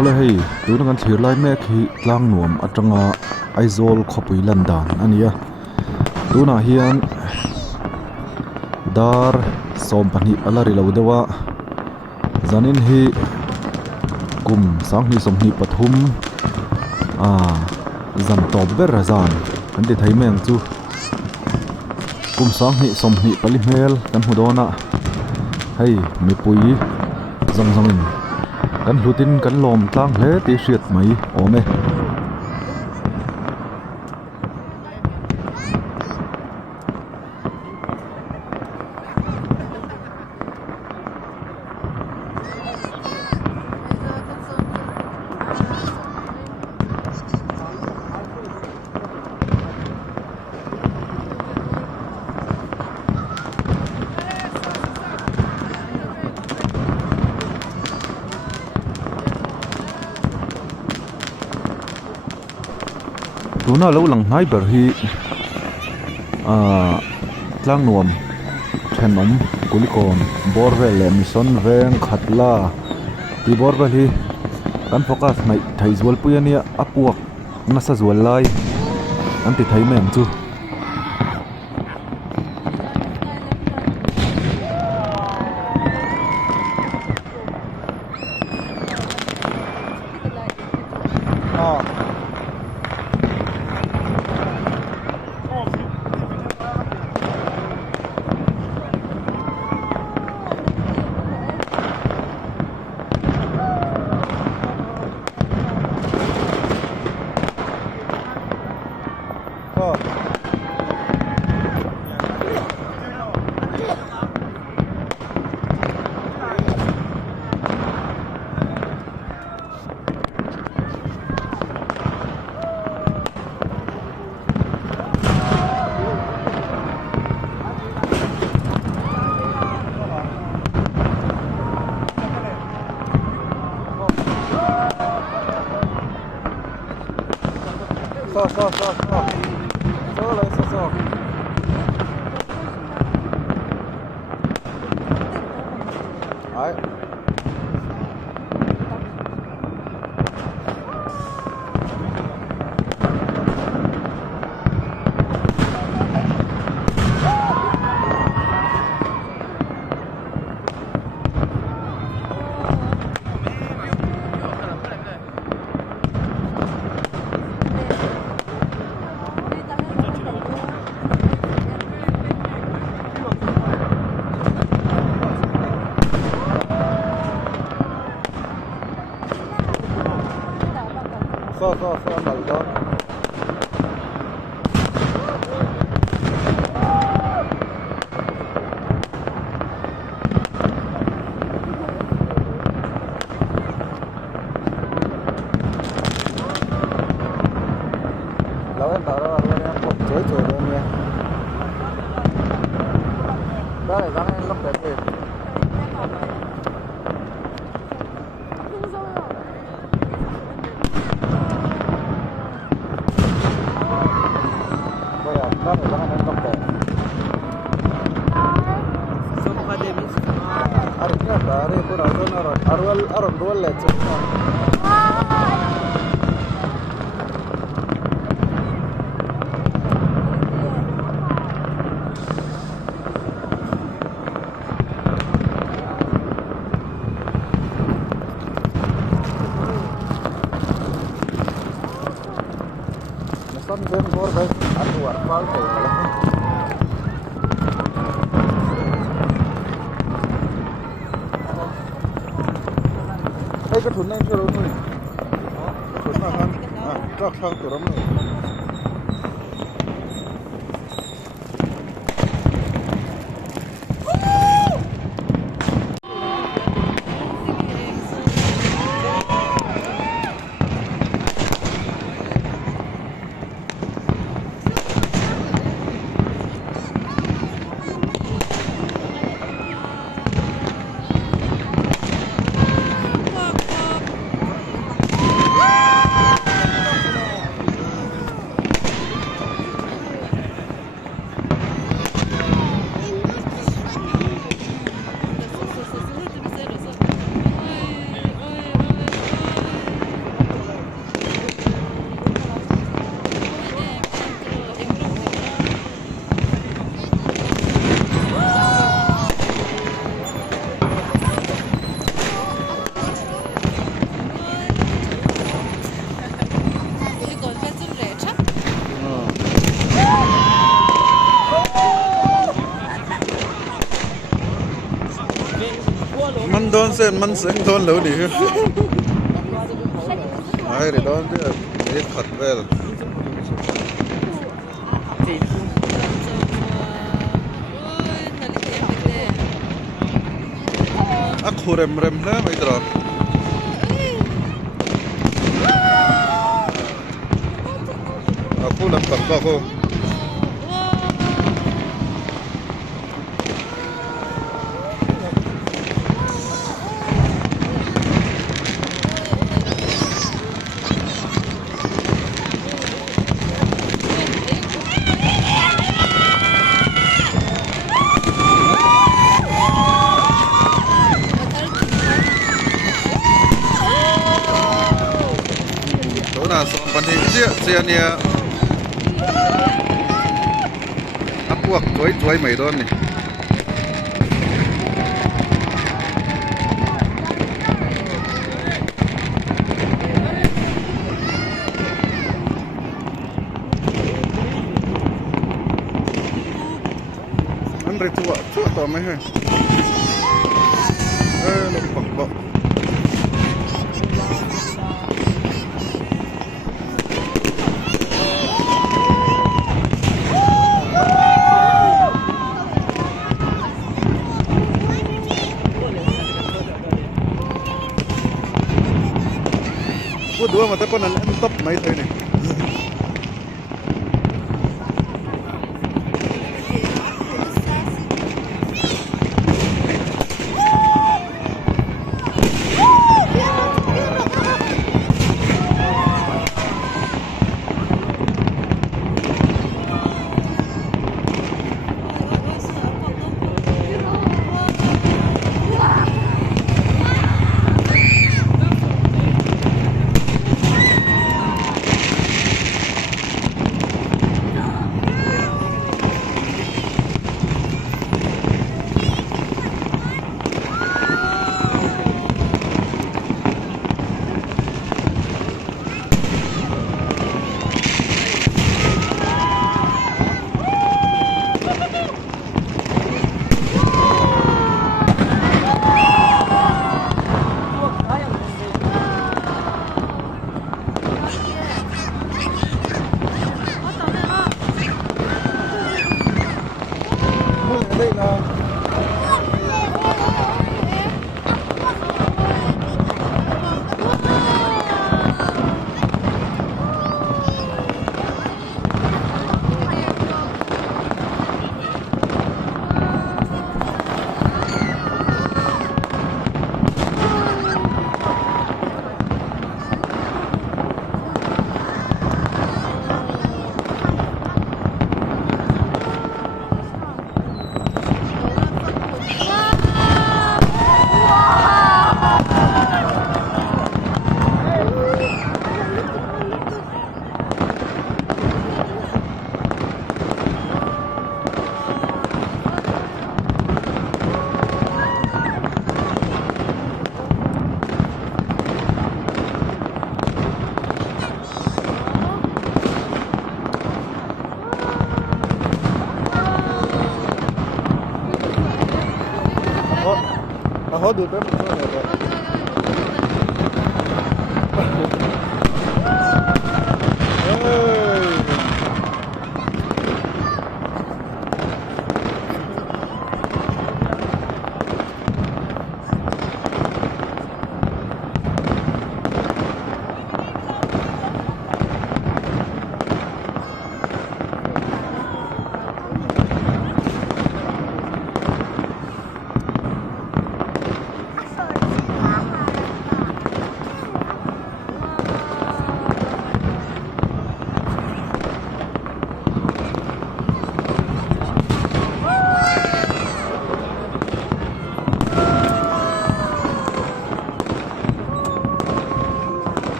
Ola hei tuna kan thirlai mek hi tlang nuam atanga Aizawl khopui landan ania tuna hian dar som pahnih alari lo dewa zanin hi kum sanghi somni pathum zan top ber zan kan ti thai meng chu kum sanghi somni palimel kan hudona hei mipui zongin kan hlutin kan lom tlang hle ti hriat mai ome tuna lo lang hnai ber hi tlang nuam thenom kulikon borvel le mison veng khatla ti borvel hi kan focus mai thai zual puania apuak nasa zual lai an ti thai mem chu cái thùng này chưa đâu thôi, thùng nào hơn, trắc sang từ lắm rồi. đón sen man sen đón lâu đi ai để đón chứ để khát về aku rem lah Maitra aku lampak aku Pandai sia ni aku cuai mai don ni andre tua tau mai hai lompak bak dua mata pun an top mai thôi này đây là Họ được đấy một rồi.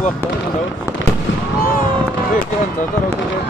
Buộc đó thằng đấu cái thằng đấu ra đâu kia